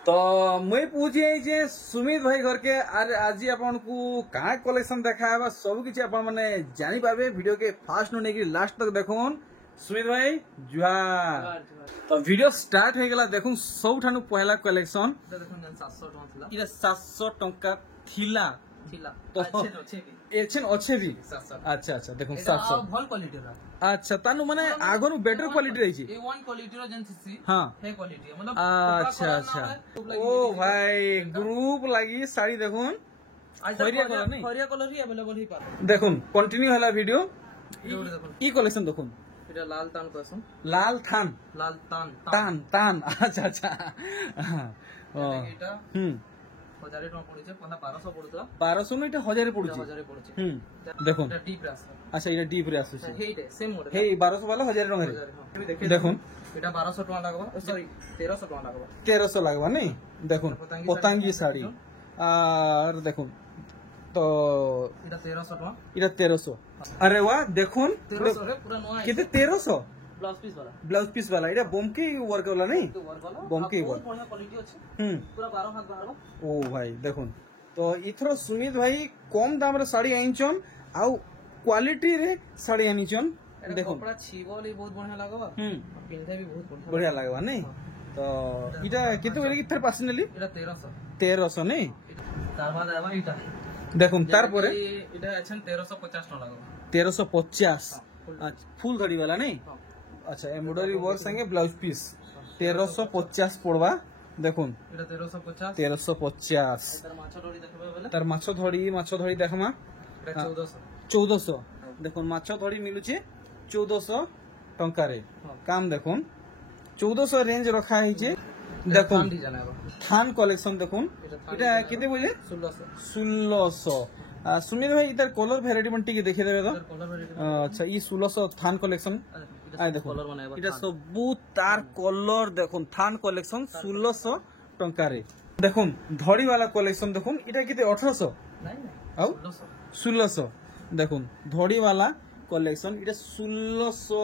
तो मुई पूछे जे सुमित भाई घर के अरे आज अपन को कहाँ कलेक्शन देखा है सब किसी अपन मैंने जानी पाबे वीडियो के फास्ट नु नेकी लास्ट तक देखुन। सुमित भाई जुहार। तो वीडियो स्टार्ट हो गला देखुन सब ठानु पहला कलेक्शन देखुन 700 टका थिला इरा 700 टका थिला तो एछन अच्छे भी अच्छा अच्छा देखुन 700 भल क्वालिटी रा अच्छा तानु माने आगनु बेटर क्वालिटी रही छी A1 क्वालिटी रो जेन सी हां हे क्वालिटी मतलब अच्छा अच्छा ओ भाई ग्रुप लागी साड़ी देखुन फरिया कलर ही अवेलेबल ही पा देखुन कंटिन्यू हला वीडियो देखुन ई कलेक्शन देखुन एटा लाल तान कसम लाल थान तान तान अच्छा अच्छा ओ एटा 1000 टका पड़े छै 1200 पड़ुता 1200 में एटा 1000 पड़ु छै 1000 पड़े छै देखुन एटा डीप रास अच्छा एटा डीप रे आसु छै हेइटे सेम मॉडल हे 1200 वाला 1000 टका रे देखुन एटा 1200 टका लागबा सॉरी 1300 टका लागबा 1300 लागबा नहीं देखुन पतंगी साड़ी और देखुन तो एटा 1300 टका इरा 1300 अरे वाह देखुन 1300 रे पूरा नया किते 1300 ब्लाउज पीस वाला एटा बोमके वर्क वाला नहीं तो वर्क वाला बोमके बहुत बढ़िया क्वालिटी अछि पूरा 12 हाथ बाहर ओ भाई देखुन तो इथरो सुमित भाई कम दाम रे साड़ी आइचन आउ क्वालिटी रे साड़ी आनिचन देखुन कपड़ा छिबोली बहुत बढ़िया लागबा पिंधे भी बहुत बढ़िया लागबा नहीं तो इटा केते बोले कि फिर पर्सनली एटा 1300 नहीं तार बाद आबा इटा देखुन तार परे इटा एछन 1350 टका लागबा 1350 अच्छा फुल धड़ी वाला नहीं अच्छा एम्ब्रॉयडरी वर्क संगे ब्लाउज पीस 1350 पड़वा देखुन एटा 1350 तार माछो धड़ी देखमा 1400 देखुन माछो धड़ी मिलु छे 1400 टंका रे काम देखुन 1400 रेंज रखा है छे देखुन थान कलेक्शन देखुन एटा केते बोले 1600 सुमित भाई इधर कलर वेराइटी मन टिके देखे देबे तो अच्छा ई 1600 थान कलेक्शन आइ देखो इटा सब तार कलर देखुन थान कलेक्शन 1600 टंका रे देखुन धड़ी वाला कलेक्शन देखुन इटा केते 1800 नहीं आउ 1600 देखुन धड़ी वाला कलेक्शन इटा 1600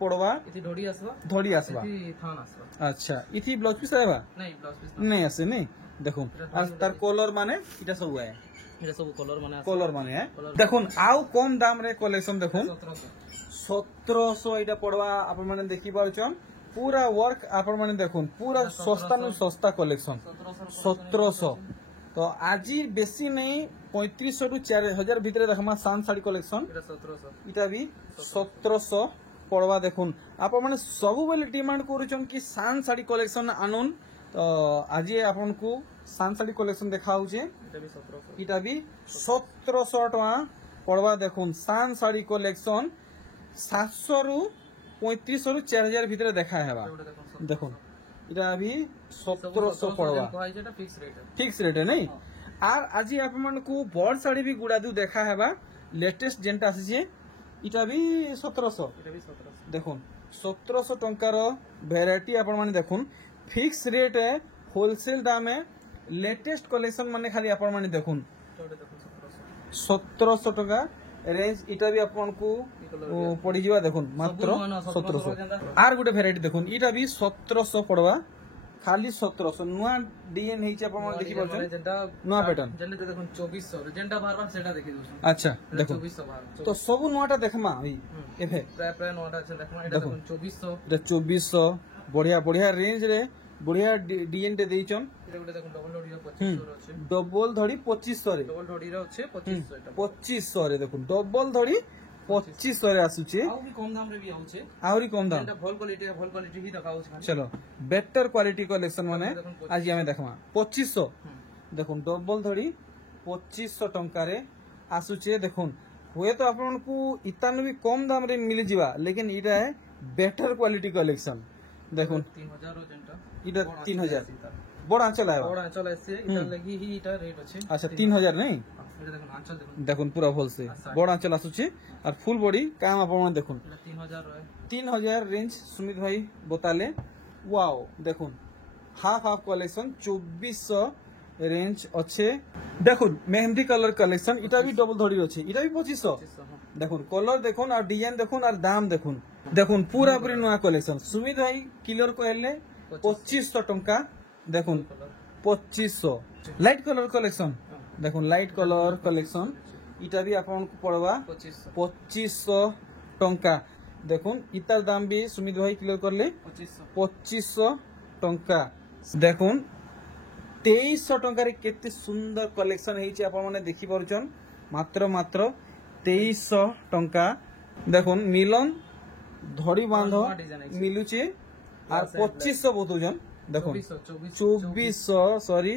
पड़वा इति धड़ी आसबा इति थान आसबा अच्छा इति ब्लाउज पीस आबा नहीं ब्लाउज पीस नहीं आसे नहीं देखुन आज तार कलर माने इटा सब आए एटा सब कलर माने है देखुन आउ कम दाम रे कलेक्शन देखुन 1700 इटा पड़वा आपण माने देखि पाउछन पूरा वर्क आपण माने देखुन पूरा सस्ता नु सस्ता कलेक्शन 1700 तो आज बेसी नहीं 3500 टू 4000 भीतर देखमा सान साड़ी कलेक्शन इटा भी 1700 पड़वा देखुन आपण माने सब बेले डिमांड करूछन कि सान साड़ी कलेक्शन आनुन तो आज आपन को सान साड़ी कलेक्शन देखा होचे इटा भी 1700 टका पड़वा देखुन सान साड़ी कलेक्शन 700 रु 3500 रु 4000 भीतर देखा है देखुन इटा भी 1700 पड़वा फिक्स रेट है नहीं आर आज आपन को बड़ साड़ी भी गुड़ा दु देखा है लेटेस्ट जेंटा आसी इटा भी 1700 देखुन 1700 टंकार वेराइटी आपण माने देखुन फिक्स रेट है होलसेल दाम है लेटेस्ट कलेक्शन माने खाली आपण माने देखुन 1700 टका रेंज इटा भी आपण को पड़ी जीवा देखुन मात्र 1700 आर गुटे वेराइटी देखुन इटा भी 1700 पड़वा खाली 1700 नुआ डीएन हेचे आपण माने देखि परछन नुआ पैटर्न जने देखुन 2400 जेंटा बार सेटा देखि दोसन अच्छा देखुन 2400 बार तो सब नुआटा देखमा एफे प्राय नुआटा छै देखमा एटा देखुन 2400 एटा 2400 बढ़िया रेंज रे बढ़िया डीएन दे देइचन एटा गुटे देखुन डबल धड़ी रो 2500 रो छै डबल धड़ी 2500 रे डबल धड़ी रो छै 2500 एटा 2500 रे देखुन डबल धड़ी 2500 रे आसु छे आउ भी कम दाम रे भी आउ छे आउरी कम दाम एटा भल क्वालिटी ही रखाउ छै चलो बेटर क्वालिटी कलेक्शन माने आज हमें देखमा 2500 देखुन डबल धड़ी 2500 टंका रे आसु छे देखुन हुए तो आपन को इतान भी कम दाम रे मिल जीवा लेकिन इटा है बेटर क्वालिटी कलेक्शन देखुन 3000 जेंटा इटा 3000 बड़ आंचल आए बड़ आंचल ऐसे इटा लगी ही इटा रेट अछि अच्छा 3000 नहीं एटा देखुन आंचल देखुन पूरा होल से बड़ आंचल आसु छे और फुल बॉडी काम आपण देखुन 3000 रेंज सुमित भाई बताले वाओ देखुन हाफ कलेक्शन 2400 रेंज अच्छे देखुन मेहंदी कलर कलेक्शन इटा भी डबल धड़ी अच्छे इटा भी 2500 देखुन कलर देखुन और डिजाइन देखुन और दाम देखुन पूरा पूरी नया कलेक्शन सुमित भाई क्लियर कहले 2500 टंका দেখুন 2500 লাইট কলর কলেকশন দেখুন লাইট কলর কলেকশন ইটা भी आपको पड़वा 2500 टंका देखुन इतार दाम भी सुमित भाई क्लियर कर ले 2500 टंका देखुन 2300 टंका केते सुंदर कलेक्शन है आपण माने देखि परछन मात्र मात्र 2300 टंका देखुन मिलन धड़ी बांध मिलुचे और 2500 बोतुजन देखुन 2400 सॉरी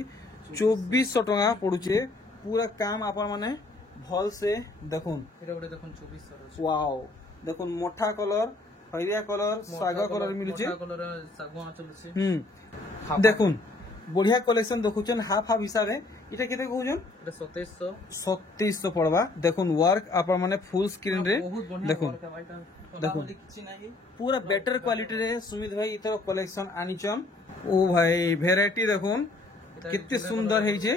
2400 टंका पड़ुचे पूरा काम आपण माने भल से देखुन वाओ देखुन मोठा कलर हरिया कलर सागा कलर मिलुचे देखुन बढ़िया कलेक्शन देखुचन हाफ हाफ हिसाब इटा केते कहउजन 2700 पड़वा देखुन वर्क आपण माने फुल स्क्रीन रे देखुन देखुन पूरा बेटर क्वालिटी रे सुमित भाई इतर कलेक्शन आनिचन ओ भाई वैरायटी देखुन कितने सुंदर है जे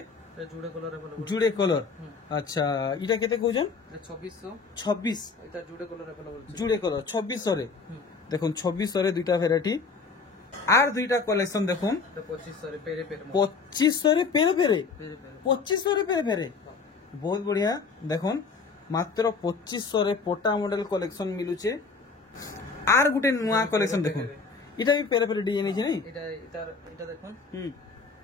जुड़े कलर अच्छा इटा केते कहउजन 26 এটা জুড়ে কলর अवेलेबल जुड़े कलर 2600 रे देखुन 2600 रे दुईटा वैरायटी आर दुईटा कलेक्शन देखुन 2500 रे पेरे पेरे 2500 रे पेरे पेरे 2500 रे पेरे पेरे बहुत बढ़िया देखुन मात्र 2500 रे पोटा मॉडल कलेक्शन मिलुचे आर गुटे नुआ कलेक्शन देखुन इटा भी पेरे पेरे डिजाइन छै नै এটা দেখুন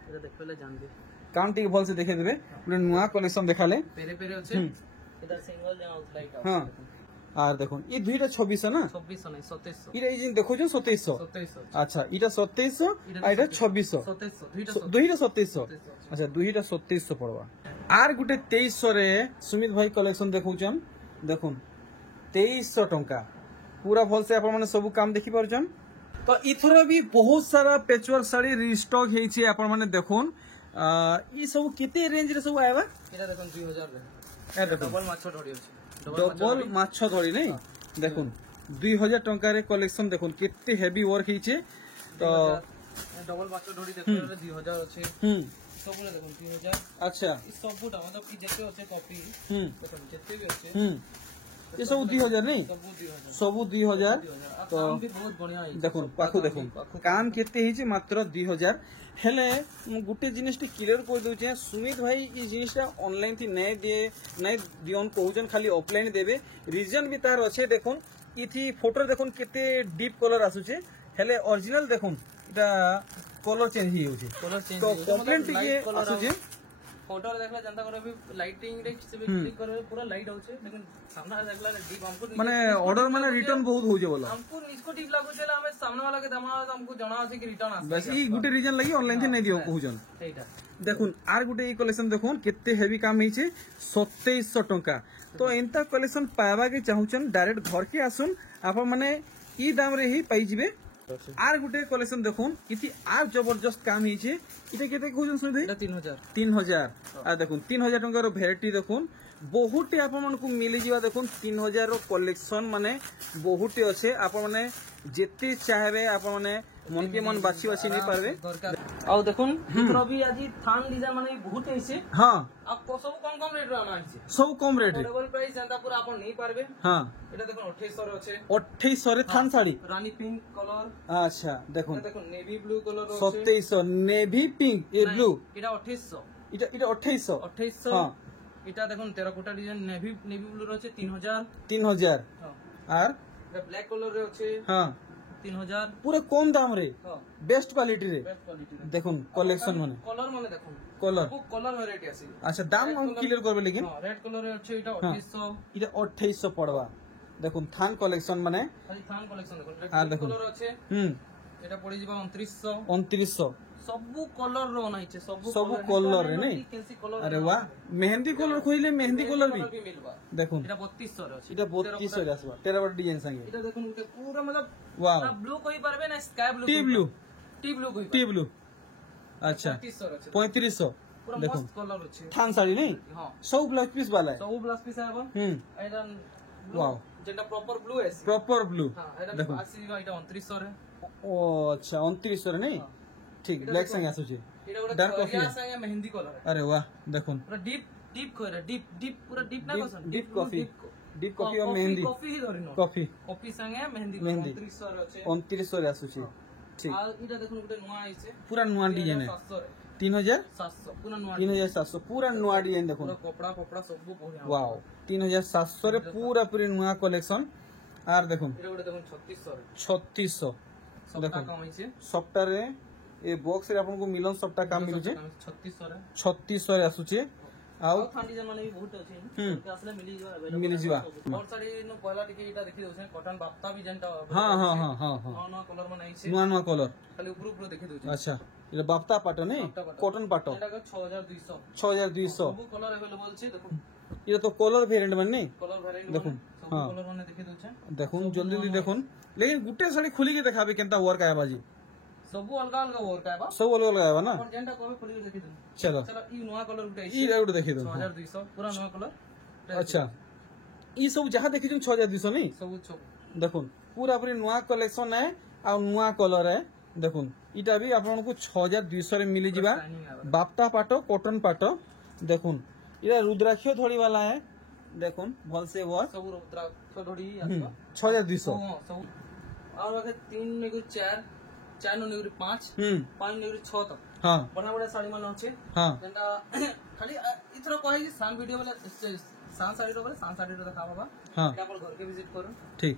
এটা দেখলে জানবে काम टिके भल से देखे देबे गुटे नुआ कलेक्शन देखाले पेरे पेरे আছে এটা সিঙ্গেल জানা আউটলাইট हां আর দেখুন এই দুইটা 2600 না 2600 নাই 2700 ইটা এই যে দেখো 2700 আচ্ছা এটা 2700 আর এটা 2600 2700 দুইটা 2700 আচ্ছা দুইটা 2700 পড়বা আর গুটে 2300 রে সুমিত ভাই কলেকশন দেখুচন দেখুন 2300 टंका पूरा भल से आपण माने सब काम देखि परछन तो इथर भी बहुत सारा पेचवर्क साड़ी रिस्टॉक हेछि आपण माने देखुन ई सब केते रेंज रे सब आएबा এটা দেখুন 2000 রে ए देखुन डबल माछ ধরি আছে डबल माछ धरी नहीं देखुन 2000 टंका रे कलेक्शन देखुन केते हेवी वर्क हेछि तो डबल माछ ধরি দেখলে 2000 আছে सबले देखुन 3000 अच्छा ई सबुटा मतलब कि जेते আছে कॉपी देखुन जेते भी আছে ये सब 2000 नहीं सब 2000 तो काम भी बहुत बढ़िया है देखुन पाखु देखुन काम केते हिचे मात्र 2000 हेले गुटे जिनिस टी क्लियर कर दउ छे सुमित भाई ई जिनिसटा ऑनलाइन थी नै दियोन कहउजन खाली ऑफलाइन देबे रीजन भी तार अछि देखुन इथि फोटो देखुन केते डीप कलर आसु छे हेले ओरिजिनल देखुन इटा कलर चेंज ही होछे कलर चेंज तो कंप्लेंट टिके आसु छे फोटो रे देखला जनता करे भी लाइटिंग रे से भी क्लिक करे पूरा लाइट होछे लेकिन सामने देखला डीप हमको माने ऑर्डर माने रिटर्न बहुत होजे बोला हमको इसको ठीक लागो छला हमें सामने वाला के दमा हमको जाना আছে कि रिटर्न आसे बस ई गुटे रीजन लगी ऑनलाइन से नै दियो कहउजन एटा देखुन आर गुटे ई कलेक्शन देखुन केते हेवी काम हिचे 2700 टंका तो एंता कलेक्शन पावा के चाहुचन डायरेक्ट घर के आसुन आपन माने ई दाम रे ही पाई जिवे आर गुटे कलेक्शन देखुन इति आर जबरदस्त काम हिचे इते केते कहउजन सुनि এটা 3000 3000 आ देखुन 3000 टंका रो वैरायटी देखुन बहुते आपन मन को मिली जिवा देखुन 3000 रो कलेक्शन माने बहुते अछि आपन माने जेते चाहबे आपन माने मन के मन बाछी बाछी नहीं पारबे आ देखुन इतरो भी आजी थान डिजाइन माने बहुत है हां आप सब कम कम रेट रे आना है सब कम रेट रे डबल प्राइस जनता पूरा आपन नहीं पारबे हां এটা দেখুন 2800 রে আছে 2800 রে थान साड़ी रानी पिंक कलर अच्छा देखुन এটা দেখুন নেভি ব্লু কলর আছে 2700 नेवी पिंक ए ब्लू এটা 2800 এটা 2800 2800 हां এটা দেখুন টেরাকোটা ডিজাইন নেভি ব্লু রে আছে 3000 3000 हां আর এটা ব্ল্যাক কলর রে আছে हां 3000 पूरे कम दाम रे हां बेस्ट क्वालिटी रे बेस्ट क्वालिटी देखुन कलेक्शन माने कलर माने देखुन कलर सब कलर वैरायटी আছে अच्छा दाम हम क्लियर करबे लेकिन हां रेड कलर रे আছে এটা 2800 এটা 2800 पड़वा देखुन थान कलेक्शन माने খালি থান কালেকশন দেখুন আর রেড দেখুন। কলর আছে এটা পড়িଯିବା 2900 2900 ସବୁ କଲର ର ବନାଇছে ସବୁ ସବୁ କଲର ରେ नहीं କେସି କଲର अरे वाह मेहंदी कलर खोइले मेहंदी कलर भी भी मिलबा देखुन এটা 3200 रे আছে এটা 3200 रे आसबा टेराकोटा डिजाइन संगे এটা দেখুন এটা পুরো मतलब वाओ ব্লু কই পারবে না sky blue tea blue tea blue কই टी ब्लू अच्छा 3200 আছে 3500 পুরো দেখুন মস্ত কলর আছে थान साड़ी नहीं हां सब ब्लाउज पीस वाला है ସବୁ ବ୍ଲାଉଜ ପିସ୍ ଆଇବ এটা वाओ যেটা প্রপার ব্লু আছে प्रॉपर ब्लू हां এটা देखुन আসিবা এটা 2900 রে ओ अच्छा 2900 रे नहीं ठीक ब्लैक संगे आसुची এটা ଗୋଟେ Dark coffee করিয়া संगे मेहंदी कलर है अरे वाह देखुन पूरा डीप डीप खोरे डीप डीप पूरा डीप ना पसंद डीप कॉफी डीप कॉफी और मेहंदी कॉफी ही धरिनो कॉफी कॉफी संगे मेहंदी मेहंदी। 2900 रे আছে 2900 रे आसुची ठीक আর এটা দেখুন গোটে নয়া আইছে पूरा नुआ डिजाइन है 700 রে 3700 700 পুরা নয়া 3700 पूरा नुआ डिजाइन देखो পুরা কপড়া কপড়া সব বঢ়িয়া वाओ 3700 रे पूरा पूरी नुआ कलेक्शन आर देखो এটা গোটে দেখুন 3600 রে 3600 সবটা দেখুন কাম আইছে सबटा रे ए बॉक्स रे आपन को मिलन सबटा काम मिलु छे 3600 রে 3600 रे आसु छे आउ ଆଉ ଥାଣ୍ଡି ମାନେ ବି ବହୁତ ଅଛି ହୁଁ। કે ଆସିଲେ ମିଲି ଯିବା मिली जीवा और साड़ी नो पहला टिके इटा देखि दउछे कॉटन बाप्ता भी जेंटा हां हां हां हां हां नवा नवा कलर मन आइছে नुआ नुआ कलर खाली ऊपर ऊपर देखि दउछे अच्छा ये बाप्ता पाटो नहीं बाप्ता पाटो। कॉटन पाटो এটা 6200 6200 सब कलर अवेलेबल छे देखो ये तो कलर वेरिएंट में नहीं कलर वेरिएंट देखुन, सब हाँ। कलर माने देखि दउछे देखुन जल्दी जल्दी देखुन लेकिन गुटे साड़ी खुली के दिखाबे केनता वर्क आया बाजी सब अलग अलग वर्क है बा सब अलग अलग आया ना और जेंटा कहबे खोली के देखि दउ चलो चलो ई नवा कलर उठे ई रेउड देखि दो 6200 पूरा नवा कलर अच्छा ई सब जहां देखि 6200 नहीं सब सब देखुन पूरा पूरी नुआ कलेक्शन है आ नुआ कलर है देखुन इटा भी आपन को 6200 रे मिली जीवा शाइनिंग है बाप्ता पाटो कॉटन पाटो देखुन इरा रुद्राक्ष थोड़ी वाला है देखुन भल से वर्क सब रुद्रा थोड़ी आसबा 6200 हां सब और अगर 3 नेगुर 4 4 नेगुर 5 5 नेगुर 6 तक हाँ बढ़िया बढ़िया साड़ी मान अच्छे हाँ जेंटा खाली इथरो कहि जे सान वीडियो वाला सान साड़ी रो सान साड़ी रो देखा बाबा हाँ अपन घर के विजिट करो ठीक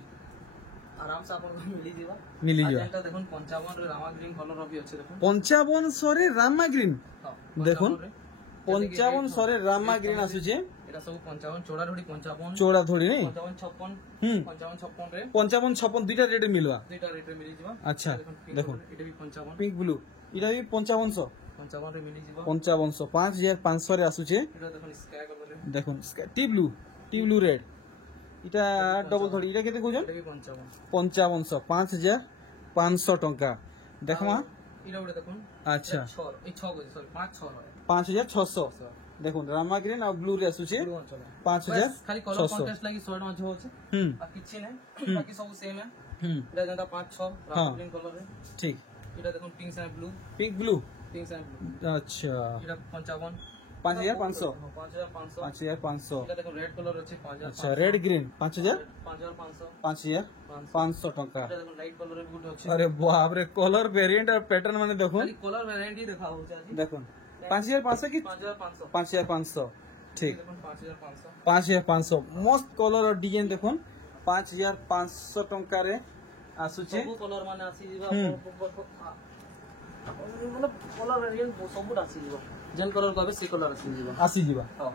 आराम से अपन मिली जीवा मिली जीवा जेंटा देखुन 55 रे रामा ग्रीन कलर रो भी अच्छे देखुन 5500 रे रामा ग्रीन हाँ, देखुन 55 5500 रे रामा ग्रीन आसुचे এটা সব 55 চোড়া ধড়ি 55 चौड़ा थोड़ी नहीं 55 56 हम्म 55 56 রে 55 56 दुईटा रेट मिलवा দুইটা রেটে মিলি ଯିବା अच्छा देखो এটা भी 55 पिंक ब्लू इटा भी 5500 55 রে मिली ଯିବା 5500 5500 रे आसुचे এটা দেখুন স্কাই কলর রে देखो टी ब्लू रेड इटा डबल थोड़ी इटा केते कहजन এটা भी 55 5500 5500 टंका देखमा এটা ওটা দেখুন अच्छा 6 এই 6 গজি সরি 5 6 হয় 5600 देखो रामा ग्रीन और ब्लू रे आसुचे পুরো অঞ্চল 5000 খালি কলর কন্টেস্ট লাগি 100 মাঝে হচ্ছে আর কিছু নাই বাকি সব সেম है এটা যেটা 5 6 রামা গ্রিন কলর রে ठीक এটা দেখুন pink and blue pink blue pink and blue अच्छा এটা 55 5500 5500 5500 এটা দেখুন রেড কলর আছে 5000 अच्छा रेड ग्रीन 5000 5500 5500 टंका এটা দেখুন লাইট কলর গুড আছে अरे बाप रे कलर वेरिएंट और पैटर्न माने देखो খালি কলর ভ্যারিয়েন্ট দেখা হচ্ছে আজি देखो 5500 की 5500 5500 ठीक দেখুন 5500 5500 मस्त कलर और डिजाइन देखो 5500 टंका रे आसुचे ସବୁ କଲର ମାନେ ଆସି ଯିବା ମାନେ କଲର ଭ୍ୟାରିଏଣ୍ଟ ସବୁ ଆସି ଯିବ ଯେନ୍ କଲର କହିବେ ସେ କଲର ଆସି ଯିବ आसी जीवा ହଁ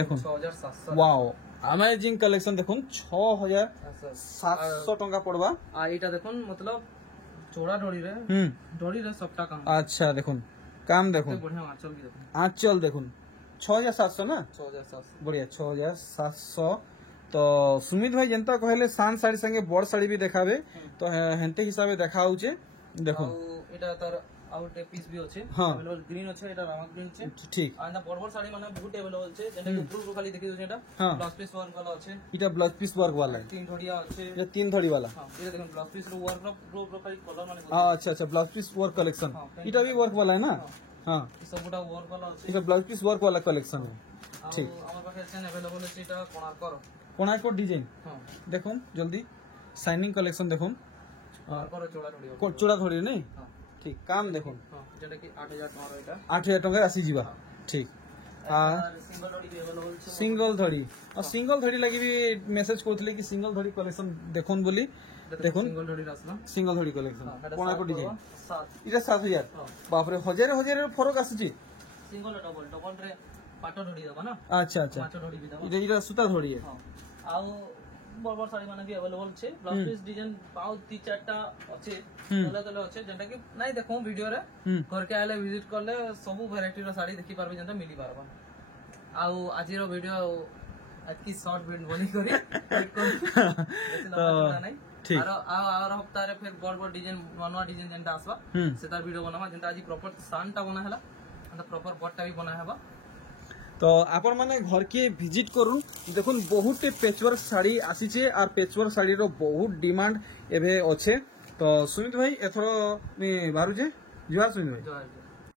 দেখুন 6700 वाओ अमेजिंग कलेक्शन देखो 6700 टंका पड़वा आ এটা দেখুন मतलब চোড়া ডড়ি রে ডড়ি রে সবটা কাম अच्छा देखो काम देखो बढ़िया आंचल भी देखो आंचल देखो 6700 ना 6700 बढ़िया 6700 तो सुमित भाई जनता कहले सान साड़ी संगे बड़ साड़ी भी देखाबे तो हेंते हिसाबे देखा होचे देखो ଆଉ এটা তার আউট পিস भी আছে हाँ। अवेलेबल ग्रीन আছে এটা রামা গ্রিন আছে ठीक আর না বড় বড় শাড়ি মানে বহুত अवेलेबल আছে যেটা উপর খালি দেখি দিছেন এটা हाँ। ব্লাউজ পিস ওয়ার্ক वाला আছে इटा ब्लाउज पीस वर्क वाला है তিন ধড়িয়া আছে ये 3 धड़ी वाला हां এটা দেখুন ব্লাউজ পিস র ওয়ার্ক র খালি কলর মানে हाँ अच्छा अच्छा ब्लाउज पीस वर्क कलेक्शन हाँ, इटा भी वर्क वाला है ना हाँ ସବୁଟା ওয়ার্ক वाला আছে इटा ब्लाउज पीस वर्क वाला कलेक्शन है ଆଉ ঠিক। আমার পাখে আছে अवेलेबल আছে এটা কোণার্কর कोणार्क डिजाइन हां देखो जल्दी शाइनिंग कलेक्शन देखो কোণার্কর চোড়া ধড়ি चूड़ा धड़ी नहीं हां ठीक काम देखो हां যেটা কি 8000 টাকা এটা 8000 टंका आसी जीवा ठीक हाँ আর সিঙ্গেল ধড়ি भी अवेलेबल আছে सिंगल धड़ी और सिंगल धड़ी लगी भी मेसेज करथिले कि सिंगल धड़ी कलेक्शन देखुन बोली देखुन সিঙ্গেল ধড়ি আসলা सिंगल धड़ी कलेक्शन कोणार्क डिजाइन 7 इटा 7000 बाप रे हजार हजार फरक आसी सिंगल डबल डबल रे पाट धड़ी देबा ना अच्छा अच्छा पाट धड़ी भी देबा इटा इटा सूता धड़ी है हां आउ बड़ बड़ साड़ी माने भी अवेलेबल छे ब्लाउज पीस डिजाइन पाउ 3-4टा अच्छे अलग अलग अच्छे जेंटा कि नहीं देखो वीडियो रे घर के आले विजिट करले सब वैरायटी रो साड़ी देखि पारबे जेंटा मिली पारबा आउ आज रो वीडियो आज की शॉर्ट वीडियो बनी करी वेट कर नहीं ठीक। और हफ्ता रे फिर बड़ बड़ डिजाइन नवा डिजाइन जेंटा आसबा से तार वीडियो बनावा जेंटा आज प्रॉपर सानटा बना हला अंत प्रॉपर बटटा भी बना हेबा तो आपण माने घर के विजिट करू देखुन बहुत पेचवर्क साड़ी आसीचे और पेचवर्क साड़ी रो बहुत डिमांड एबे अच्छे तो सुमित भाई एथरो बाहर जे जुहार सुमित भाई जो